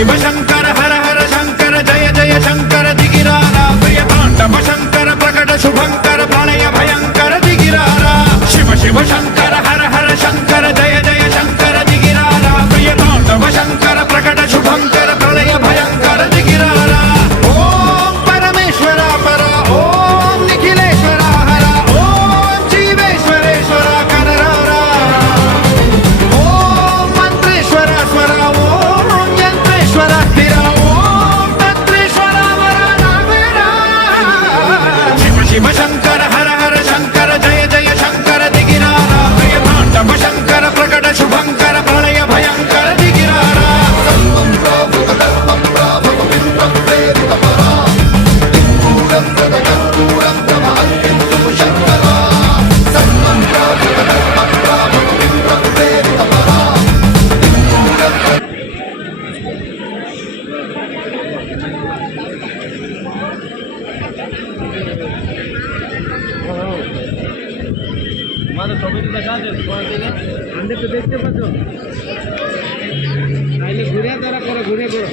शिव शंकर हर हर शंकर जय जय शंकर दिगिरारा प्रिय तांडव शंकर प्रकट शुभंकर प्रणय भयंकर दिगिरारा शिव शिव शंकर हर हर शंकर जय जय शंकर दिगिरारा प्रिय तांडव शंकर प्रकट शुभंकर प्रणय भयंकर दिगिरारा ओम परमेश्वरा परा ओम निखिलेश्वरा हरा ओम जीवेश्वरेश्वरा कनरारा ओम मंत्रेश्वरा स्वरा ओम यंत्रेश्वरा स्थिरा ओम तंत्रेश्वरा वरा नागेरा शिव शिव शंकर हर हर शंकर जय जय शंकर दिगिरारा प्रिय तांडव शंकर प्रकट शुभंकर प्रणय भयंकर दिगिरारा তোমাদের ছবি তো দেখা আছে তোমার দিকে আমাদের তো দেখতে পাচ্ছ তাইলে ঘুরে তারা করো ঘুরে করো